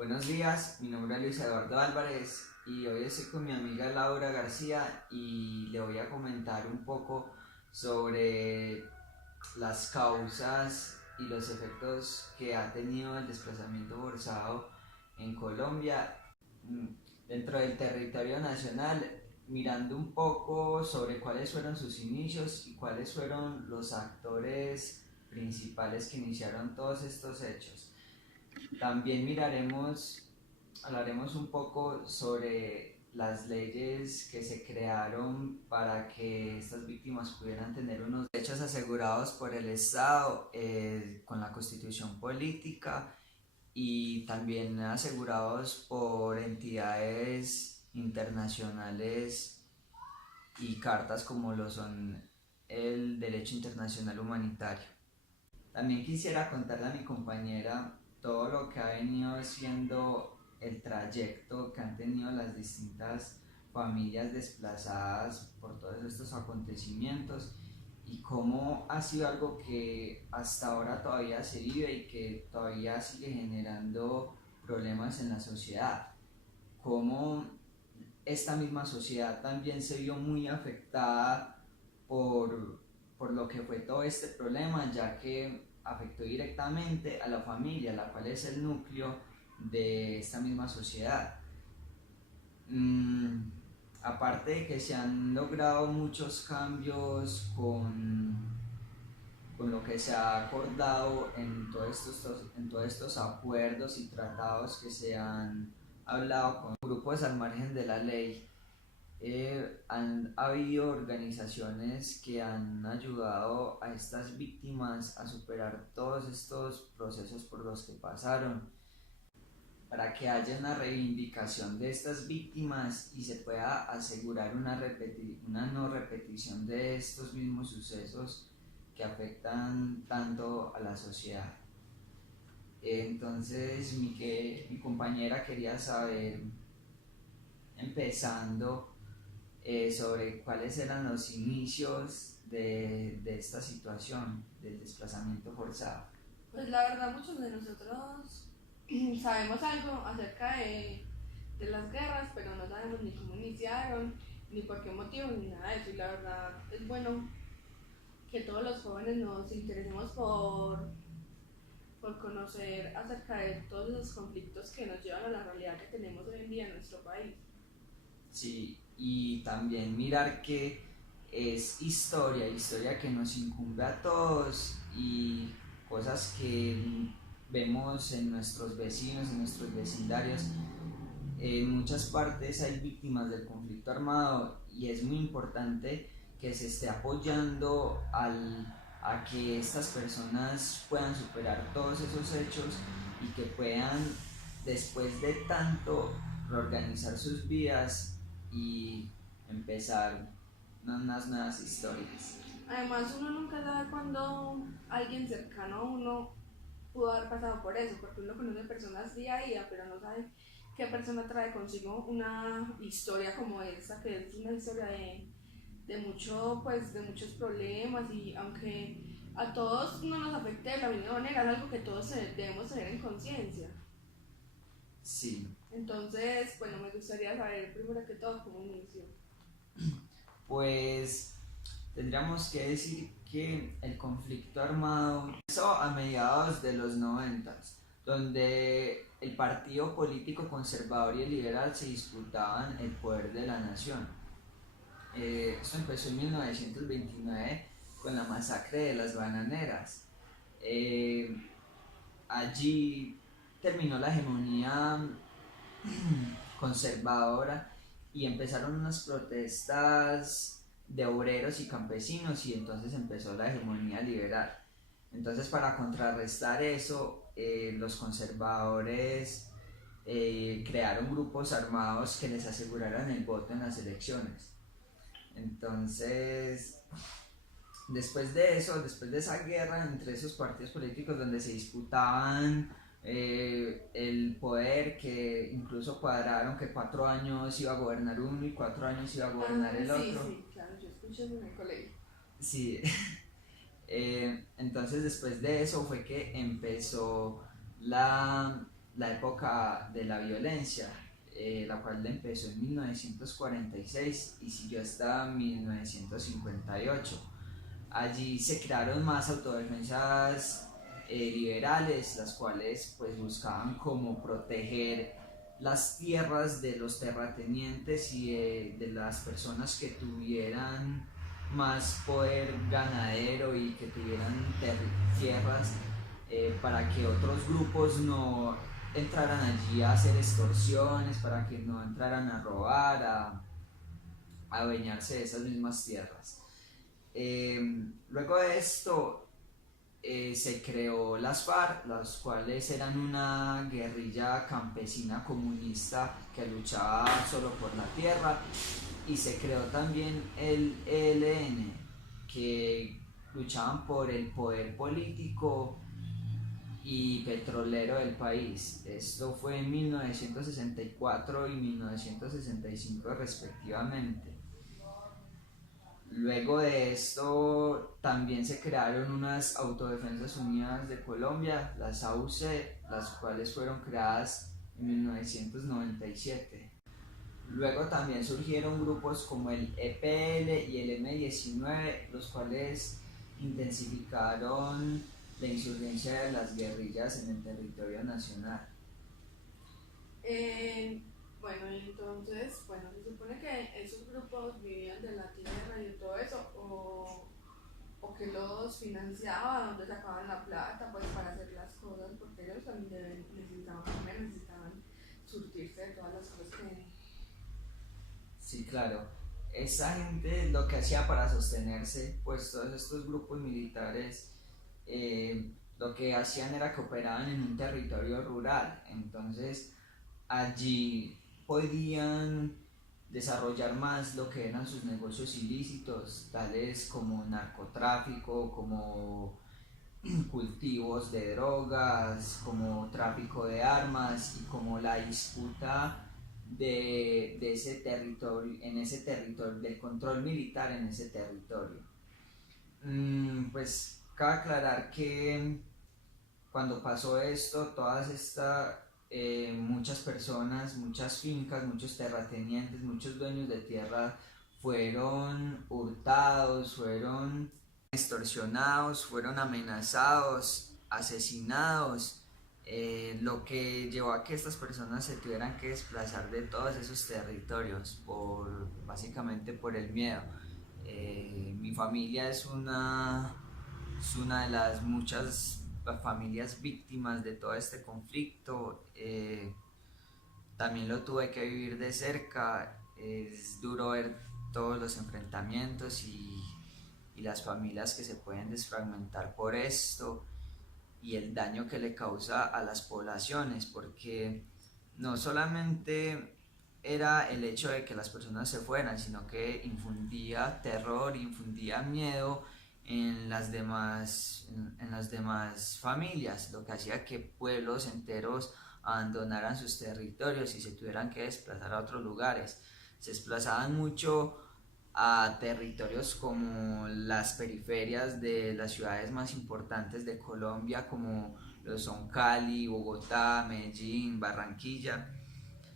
Buenos días, mi nombre es Luis Eduardo Álvarez y hoy estoy con mi amiga Laura García y le voy a comentar un poco sobre las causas y los efectos que ha tenido el desplazamiento forzado en Colombia mm, dentro del territorio nacional, mirando un poco sobre cuáles fueron sus inicios y cuáles fueron los actores principales que iniciaron todos estos hechos. También hablaremos un poco sobre las leyes que se crearon para que estas víctimas pudieran tener unos derechos asegurados por el Estado con la constitución política y también asegurados por entidades internacionales y cartas como lo son el derecho internacional humanitario. También quisiera contarle a mi compañera todo lo que ha venido siendo el trayecto que han tenido las distintas familias desplazadas por todos estos acontecimientos y cómo ha sido algo que hasta ahora todavía se vive y que todavía sigue generando problemas en la sociedad. Cómo esta misma sociedad también se vio muy afectada por lo que fue todo este problema, ya que afectó directamente a la familia, la cual es el núcleo de esta misma sociedad. Mm, Aparte de que se han logrado muchos cambios con lo que se ha acordado en todos estos acuerdos y tratados que se han hablado con grupos al margen de la ley, han habido organizaciones que han ayudado a estas víctimas a superar todos estos procesos por los que pasaron, para que haya una reivindicación de estas víctimas y se pueda asegurar una no repetición de estos mismos sucesos que afectan tanto a la sociedad. Entonces mi compañera quería saber, empezando, sobre cuáles eran los inicios de esta situación del desplazamiento forzado. Pues la verdad muchos de nosotros sabemos algo acerca de las guerras, pero no sabemos ni cómo iniciaron, ni por qué motivo, ni nada de eso. Y la verdad es bueno que todos los jóvenes nos interesemos por conocer acerca de todos esos conflictos que nos llevan a la realidad que tenemos hoy en día en nuestro país. Sí, y también mirar que es historia que nos incumbe a todos y cosas que vemos en nuestros vecinos, en nuestros vecindarios. En muchas partes hay víctimas del conflicto armado y es muy importante que se esté apoyando a que estas personas puedan superar todos esos hechos y que puedan, después de tanto, reorganizar sus vidas y empezar unas nuevas historias. Además, uno nunca sabe cuándo alguien cercano a uno pudo haber pasado por eso, porque uno conoce personas día a día, pero no sabe qué persona trae consigo una historia como esta, que es una historia de muchos problemas. Y aunque a todos no nos afecte de la misma manera, es algo que todos debemos tener en conciencia. Sí, Entonces, bueno, me gustaría saber primero que todo cómo inició. pues tendríamos que decir que el conflicto armado empezó a mediados de los 90, donde el partido político conservador y el liberal se disputaban el poder de la nación. Esto empezó en 1929 con la masacre de las bananeras. Eh, Allí terminó la hegemonía conservadora y empezaron unas protestas de obreros y campesinos y entonces empezó la hegemonía liberal. Entonces, para contrarrestar eso, los conservadores crearon grupos armados que les aseguraran el voto en las elecciones. Entonces, después de eso, después de esa guerra entre esos partidos políticos donde se disputaban el poder, que incluso cuadraron que 4 años iba a gobernar uno y 4 años iba a gobernar el Sí, otro. sí, claro, yo escuché eso en el colegio. Sí, entonces después de eso fue que empezó la, la época de la violencia, la cual empezó en 1946 y siguió hasta 1958. Allí se crearon más autodefensas liberales, las cuales pues buscaban como proteger las tierras de los terratenientes y de las personas que tuvieran más poder ganadero y que tuvieran tierras, para que otros grupos no entraran allí a hacer extorsiones, para que no entraran a robar, a adueñarse de esas mismas tierras. Luego de esto se creó las FARC, las cuales eran una guerrilla campesina comunista que luchaba solo por la tierra, y se creó también el ELN, que luchaban por el poder político y petrolero del país. Esto fue en 1964 y 1965 respectivamente. Luego de esto también se crearon unas Autodefensas Unidas de Colombia, las AUC, las cuales fueron creadas en 1997. Luego también surgieron grupos como el EPL y el M19, los cuales intensificaron la insurgencia de las guerrillas en el territorio nacional. Bueno, y entonces, bueno, se supone que esos grupos vivían de la tierra y de todo eso, o que los financiaban, donde sacaban la plata pues para hacer las cosas, porque ellos también necesitaban comer, necesitaban surtirse de todas las cosas que... Sí, claro. Esa gente lo que hacía para sostenerse, pues todos estos grupos militares, lo que hacían era que operaban en un territorio rural. Entonces allí podían desarrollar más lo que eran sus negocios ilícitos, tales como narcotráfico, como cultivos de drogas, como tráfico de armas y como la disputa de ese territorio, en ese territorio, del control militar en ese territorio. Pues cabe aclarar que cuando pasó esto, muchas personas, muchas fincas, muchos terratenientes, muchos dueños de tierra fueron hurtados, fueron extorsionados, fueron amenazados, asesinados, lo que llevó a que estas personas se tuvieran que desplazar de todos esos territorios, básicamente por el miedo. Mi familia es una de las muchas familias víctimas de todo este conflicto. También lo tuve que vivir de cerca. Es duro ver todos los enfrentamientos y las familias que se pueden desfragmentar por esto, y el daño que le causa a las poblaciones, porque no solamente era el hecho de que las personas se fueran, sino que infundía terror, infundía miedo en las demás familias, lo que hacía que pueblos enteros abandonaran sus territorios y se tuvieran que desplazar a otros lugares. Se desplazaban mucho a territorios como las periferias de las ciudades más importantes de Colombia, como lo son Cali, Bogotá, Medellín, Barranquilla.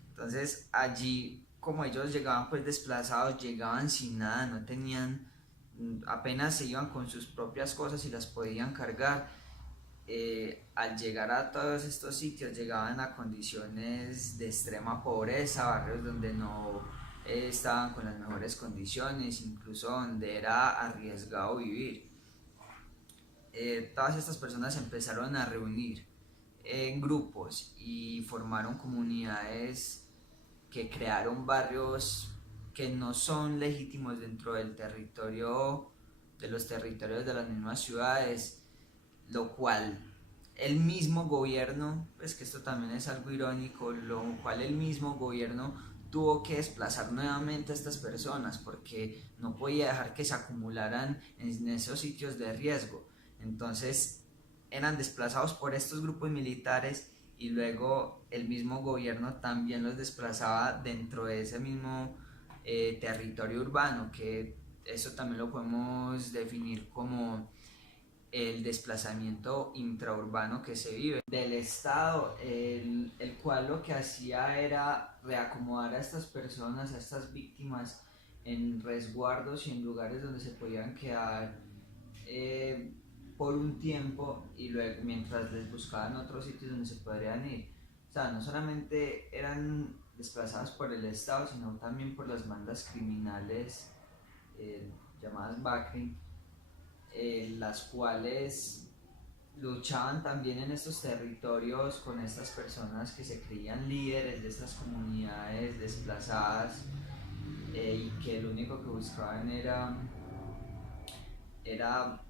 Entonces allí, como ellos llegaban pues desplazados, llegaban sin nada, no tenían, apenas se iban con sus propias cosas y las podían cargar. Al llegar a todos estos sitios llegaban a condiciones de extrema pobreza, barrios donde no estaban con las mejores condiciones, incluso donde era arriesgado vivir. Todas estas personas empezaron a reunir en grupos y formaron comunidades que crearon barrios que no son legítimos dentro del territorio, de los territorios de las mismas ciudades, lo cual el mismo gobierno, pues que esto también es algo irónico, lo cual el mismo gobierno tuvo que desplazar nuevamente a estas personas porque no podía dejar que se acumularan en esos sitios de riesgo. Entonces eran desplazados por estos grupos militares y luego el mismo gobierno también los desplazaba dentro de ese mismo territorio urbano, que eso también lo podemos definir como el desplazamiento intraurbano que se vive del Estado, el cual lo que hacía era reacomodar a estas personas, a estas víctimas, en resguardos y en lugares donde se podían quedar por un tiempo y luego mientras les buscaban otros sitios donde se podrían ir. O sea, no solamente eran desplazadas por el Estado, sino también por las bandas criminales llamadas BACRIM, las cuales luchaban también en estos territorios con estas personas que se creían líderes de estas comunidades desplazadas y que lo único que buscaban era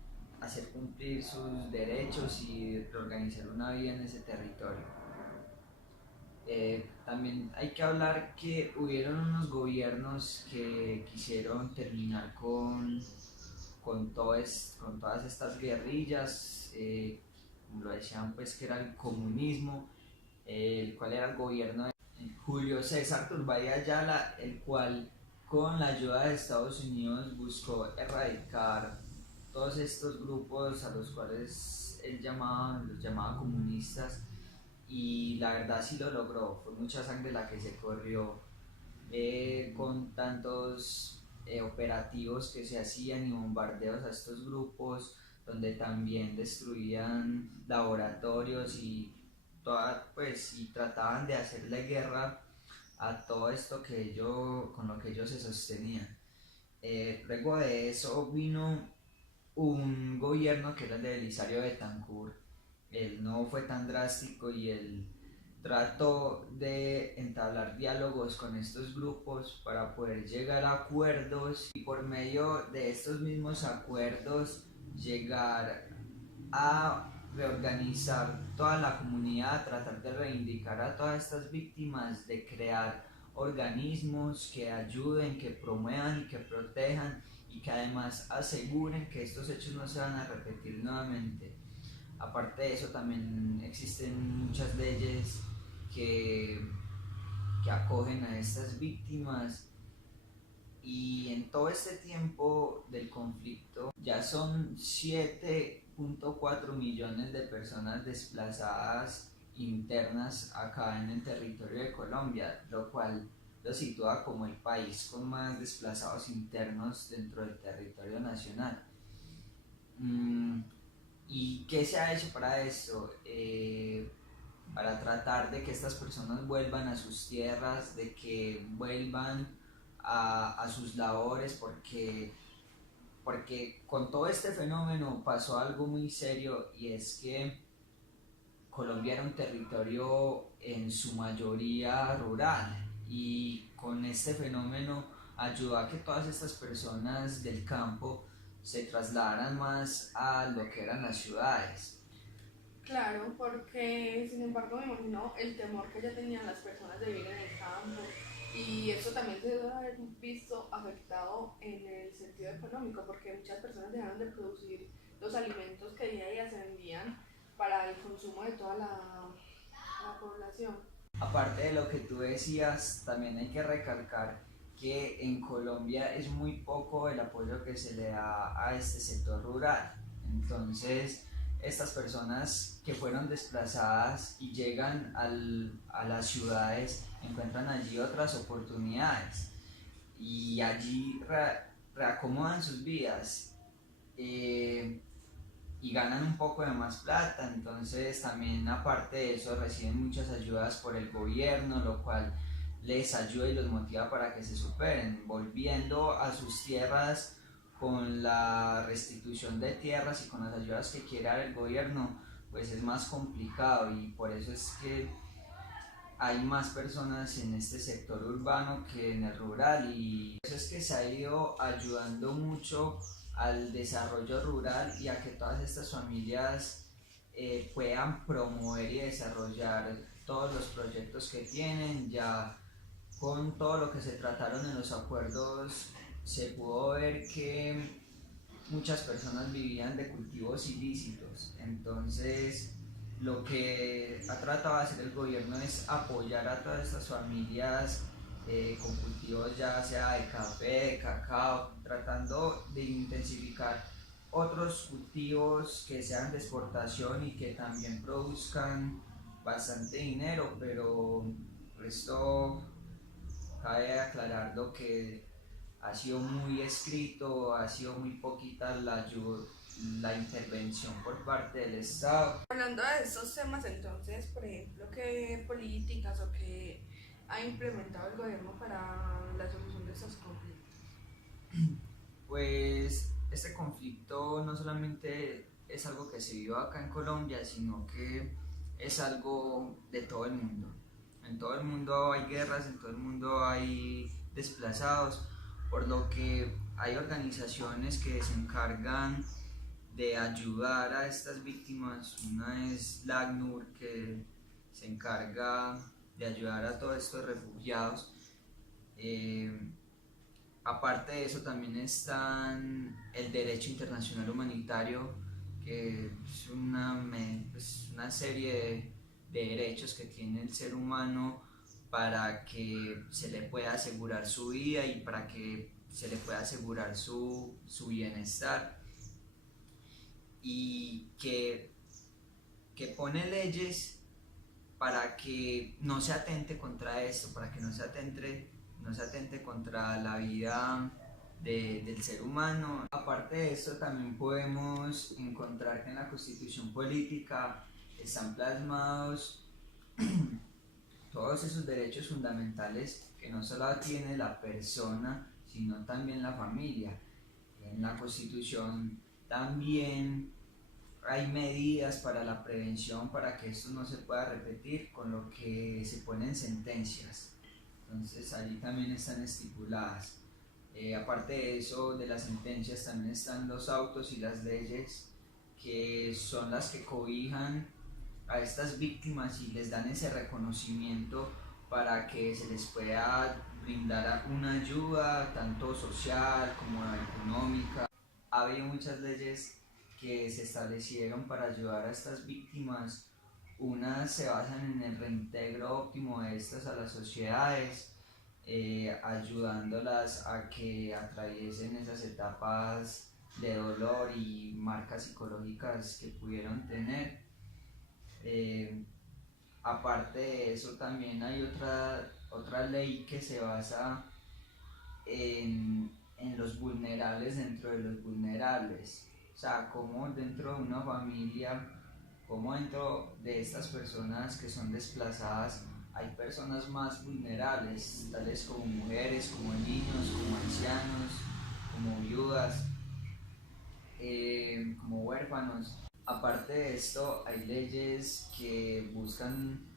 hacer cumplir sus derechos y reorganizar una vida en ese territorio. También hay que hablar que hubieron unos gobiernos que quisieron terminar con todas estas guerrillas, como lo decían, pues que era el comunismo, el cual era el gobierno de Julio César Turbay Ayala, el cual con la ayuda de Estados Unidos buscó erradicar todos estos grupos a los cuales los llamaba comunistas, y la verdad sí lo logró. Fue mucha sangre la que se corrió con tantos operativos que se hacían y bombardeos a estos grupos, donde también destruían laboratorios y trataban de hacerle guerra a todo esto con lo que ellos se sostenían. Luego de eso vino un gobierno que era el de Belisario Betancur. Él no fue tan drástico y él trató de entablar diálogos con estos grupos para poder llegar a acuerdos y por medio de estos mismos acuerdos llegar a reorganizar toda la comunidad, tratar de reivindicar a todas estas víctimas, de crear organismos que ayuden, que promuevan y que protejan y que además aseguren que estos hechos no se van a repetir nuevamente. Aparte de eso, también existen muchas leyes que acogen a estas víctimas, y en todo este tiempo del conflicto ya son 7.4 millones de personas desplazadas internas acá en el territorio de Colombia, lo cual lo sitúa como el país con más desplazados internos dentro del territorio nacional. ¿Y qué se ha hecho para esto? Para tratar de que estas personas vuelvan a sus tierras, de que vuelvan a sus labores, porque con todo este fenómeno pasó algo muy serio, y es que Colombia era un territorio en su mayoría rural, y con este fenómeno ayudó a que todas estas personas del campo se trasladaran más a lo que eran las ciudades. Claro, porque sin embargo me imagino el temor que ya tenían las personas de vivir en el campo, y eso también se debe haber visto afectado en el sentido económico, porque muchas personas dejaron de producir los alimentos que día a día se vendían para el consumo de toda la población. Aparte de lo que tú decías, también hay que recalcar que en Colombia es muy poco el apoyo que se le da a este sector rural. Entonces, estas personas que fueron desplazadas y llegan a las ciudades encuentran allí otras oportunidades y allí reacomodan sus vidas y ganan un poco de más plata. Entonces también aparte de eso reciben muchas ayudas por el gobierno, lo cual les ayuda y los motiva para que se superen, volviendo a sus tierras con la restitución de tierras y con las ayudas que quiere dar el gobierno. Pues es más complicado, y por eso es que hay más personas en este sector urbano que en el rural, y eso es que se ha ido ayudando mucho al desarrollo rural y a que todas estas familias puedan promover y desarrollar todos los proyectos que tienen. Ya con todo lo que se trataron en los acuerdos se pudo ver que muchas personas vivían de cultivos ilícitos. Entonces lo que ha tratado de hacer el gobierno es apoyar a todas estas familias con cultivos ya sea de café, de cacao, tratando de intensificar otros cultivos que sean de exportación y que también produzcan bastante dinero, pero esto cabe aclarar lo que ha sido muy escrito, ha sido muy poquita la intervención por parte del Estado. Hablando de estos temas, entonces, por ejemplo, ¿qué políticas o qué ha implementado el gobierno para la solución de estos conflictos? Pues este conflicto no solamente es algo que se vive acá en Colombia, sino que es algo de todo el mundo. En todo el mundo hay guerras, en todo el mundo hay desplazados, por lo que hay organizaciones que se encargan de ayudar a estas víctimas. Una es la ACNUR, que se encarga de ayudar a todos estos refugiados. Eh, Aparte de eso también están el derecho internacional humanitario, que es una serie de derechos que tiene el ser humano para que se le pueda asegurar su vida y para que se le pueda asegurar su bienestar, y que pone leyes para que no se atente contra esto, para que no se atente contra la vida del ser humano. Aparte de esto, también podemos encontrar que en la Constitución política están plasmados todos esos derechos fundamentales que no solo tiene la persona, sino también la familia. En la Constitución también hay medidas para la prevención, para que esto no se pueda repetir, con lo que se ponen sentencias. Entonces allí también están estipuladas. Aparte de eso, de las sentencias, también están los autos y las leyes, que son las que cobijan a estas víctimas y les dan ese reconocimiento para que se les pueda brindar una ayuda tanto social como económica. Ha habido muchas leyes que se establecieron para ayudar a estas víctimas. Unas se basan en el reintegro óptimo de estas a las sociedades, ayudándolas a que atraviesen esas etapas de dolor y marcas psicológicas que pudieron tener. Eh, Aparte de eso, también hay otra ley que se basa en los vulnerables dentro de los vulnerables. O sea, como dentro de una familia, como dentro de estas personas que son desplazadas, hay personas más vulnerables, tales como mujeres, como niños, como ancianos, como viudas, como huérfanos. Aparte de esto, hay leyes que buscan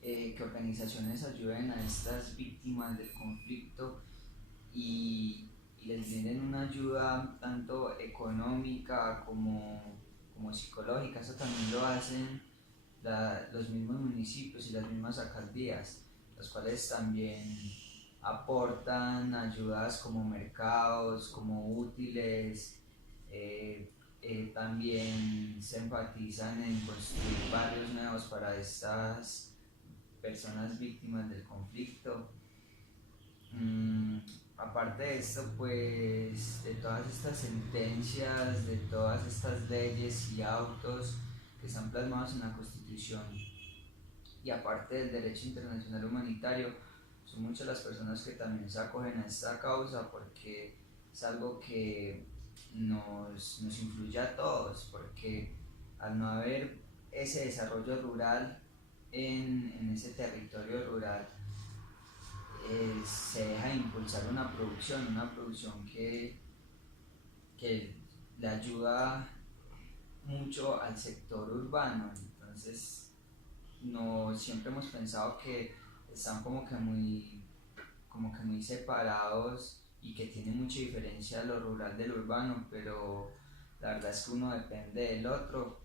que organizaciones ayuden a estas víctimas del conflicto y les brinden una ayuda tanto económica como psicológica. Eso también lo hacen los mismos municipios y las mismas alcaldías, los cuales también aportan ayudas como mercados, como útiles. También se enfatizan en construir barrios nuevos para estas personas víctimas del conflicto. Aparte de esto, pues de todas estas sentencias, de todas estas leyes y autos que están plasmados en la Constitución, y aparte del derecho internacional humanitario, son muchas las personas que también se acogen a esta causa, porque es algo que nos influye a todos, porque al no haber ese desarrollo rural en ese territorio rural, se deja de impulsar una producción que le ayuda mucho al sector urbano. Entonces, no siempre hemos pensado que están como que muy separados y que tiene mucha diferencia lo rural del urbano, pero la verdad es que uno depende del otro,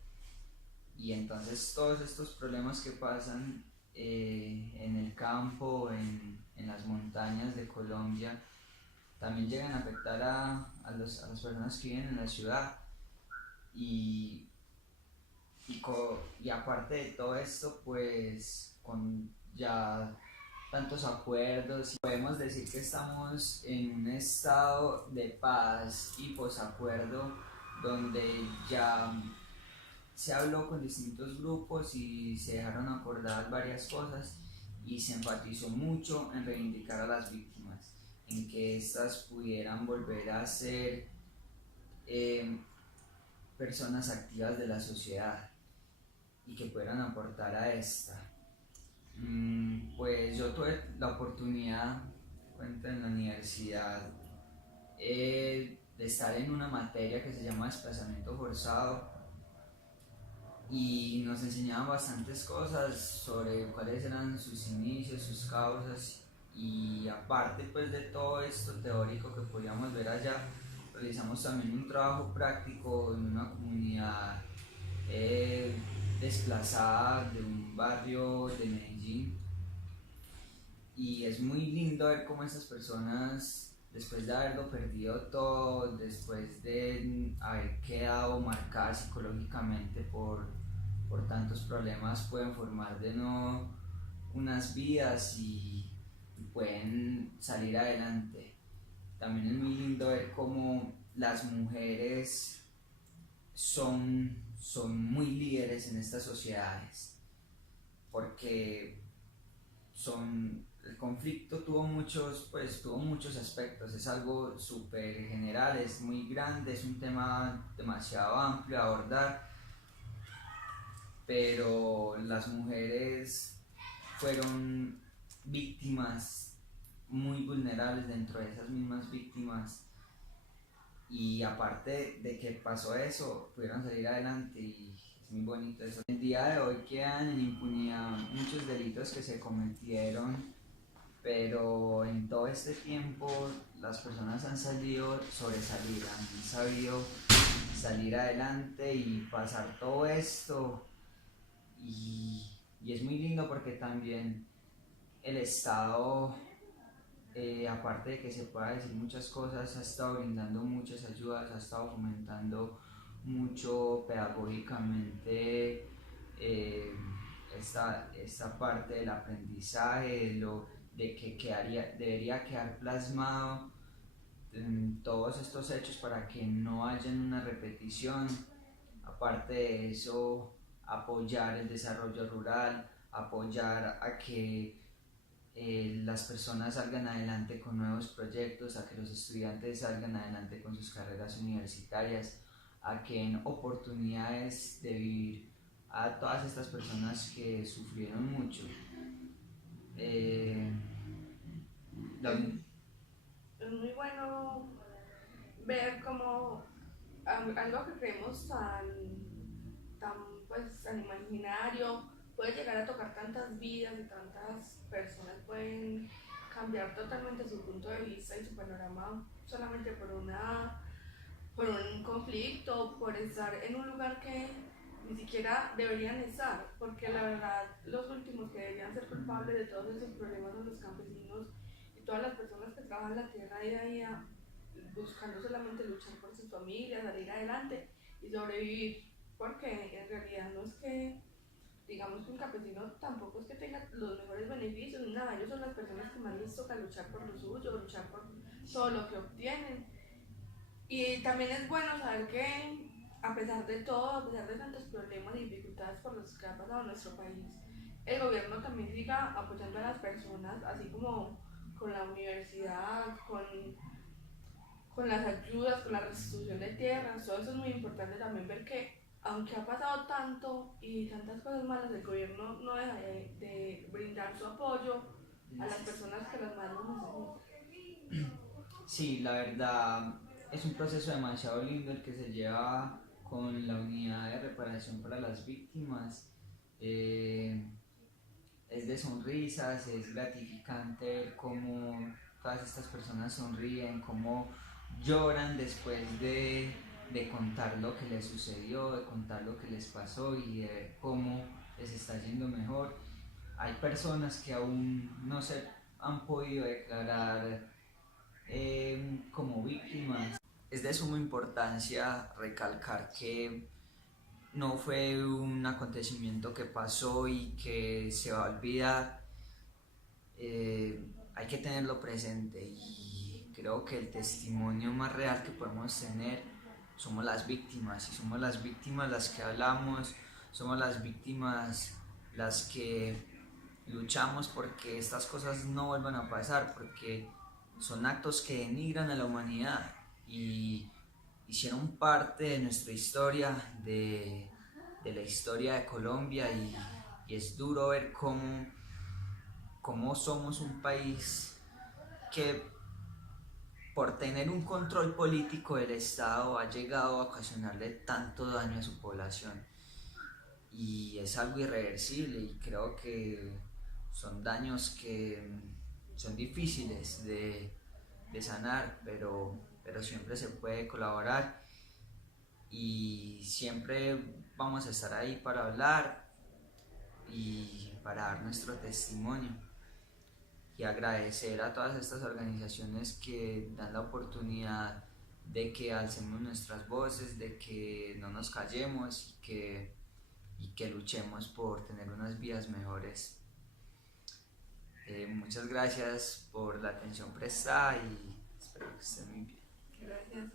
y entonces todos estos problemas que pasan en el campo, en las montañas de Colombia, también llegan a afectar a las personas que viven en la ciudad. Y, y aparte de todo esto, pues con ya tantos acuerdos, podemos decir que estamos en un estado de paz y posacuerdo donde ya se habló con distintos grupos y se dejaron acordar varias cosas y se enfatizó mucho en reivindicar a las víctimas, en que éstas pudieran volver a ser eh, personas activas de la sociedad y que puedan aportar a esta. Pues yo tuve la oportunidad, cuento en la universidad, de estar en una materia que se llama desplazamiento forzado y nos enseñaban bastantes cosas sobre cuáles eran sus inicios, sus causas, y aparte pues de todo esto teórico que podíamos ver allá, realizamos también un trabajo práctico en una comunidad desplazada de un barrio de Medellín, y es muy lindo ver cómo esas personas, después de haberlo perdido todo, después de haber quedado marcadas psicológicamente por tantos problemas, pueden formar de nuevo unas vidas y pueden salir adelante. También es muy lindo ver cómo las mujeres son muy líderes en estas sociedades, porque el conflicto tuvo muchos aspectos, es algo súper general, es muy grande, es un tema demasiado amplio a abordar, pero las mujeres fueron víctimas muy vulnerables dentro de esas mismas víctimas, y aparte de que pasó eso, pudieron salir adelante y es muy bonito eso. El día de hoy quedan en impunidad muchos delitos que se cometieron, pero en todo este tiempo las personas han sabido sobresalir, han sabido salir adelante y pasar todo esto, y es muy lindo porque también el Estado, aparte de que se pueda decir muchas cosas, ha estado brindando muchas ayudas, ha estado fomentando mucho pedagógicamente esta parte del aprendizaje, de que debería quedar plasmado en todos estos hechos para que no haya una repetición. Aparte de eso, apoyar el desarrollo rural, apoyar a que las personas salgan adelante con nuevos proyectos, a que los estudiantes salgan adelante con sus carreras universitarias, a que den oportunidades de vivir a todas estas personas que sufrieron mucho. Es muy bueno ver cómo algo que creemos tan pues tan imaginario puede llegar a tocar tantas vidas y tantas personas, pueden cambiar totalmente su punto de vista y su panorama solamente por un conflicto, por estar en un lugar que ni siquiera deberían estar, porque la verdad los últimos que deberían ser culpables de todos esos problemas son los campesinos y todas las personas que trabajan la tierra día a día buscando solamente luchar por sus familias, salir adelante y sobrevivir, porque en realidad no es que, digamos que un campesino tampoco es que tenga los mejores beneficios, nada, ellos son las personas que más les toca luchar por lo suyo, luchar por todo lo que obtienen. Y también es bueno saber que a pesar de todo, a pesar de tantos problemas y dificultades por los que ha pasado nuestro país, el gobierno también siga apoyando a las personas, así como con la universidad, con las ayudas, con la restitución de tierras. Todo eso es muy importante también ver que aunque ha pasado tanto y tantas cosas malas, el gobierno no deja de brindar su apoyo a las personas que las más lo necesitan. Sí, la verdad es un proceso demasiado lindo el que se lleva con la unidad de reparación para las víctimas. Es de sonrisas, es gratificante ver cómo todas estas personas sonríen, cómo lloran después de contar lo que les sucedió, de contar lo que les pasó y de ver cómo les está yendo mejor. Hay personas que aún no se han podido declarar como víctimas. Es de suma importancia recalcar que no fue un acontecimiento que pasó y que se va a olvidar. Hay que tenerlo presente, y creo que el testimonio más real que podemos tener somos las víctimas, y somos las víctimas las que hablamos, somos las víctimas las que luchamos porque estas cosas no vuelvan a pasar, porque son actos que denigran a la humanidad y hicieron parte de nuestra historia, de la historia de Colombia, y es duro ver cómo somos un país que por tener un control político del Estado ha llegado a ocasionarle tanto daño a su población, y es algo irreversible, y creo que son daños que son difíciles de sanar, pero siempre se puede colaborar, y siempre vamos a estar ahí para hablar y para dar nuestro testimonio, y agradecer a todas estas organizaciones que dan la oportunidad de que alcemos nuestras voces, de que no nos callemos, y que luchemos por tener unas vidas mejores. Muchas gracias por la atención prestada y espero que estén muy bien. Gracias.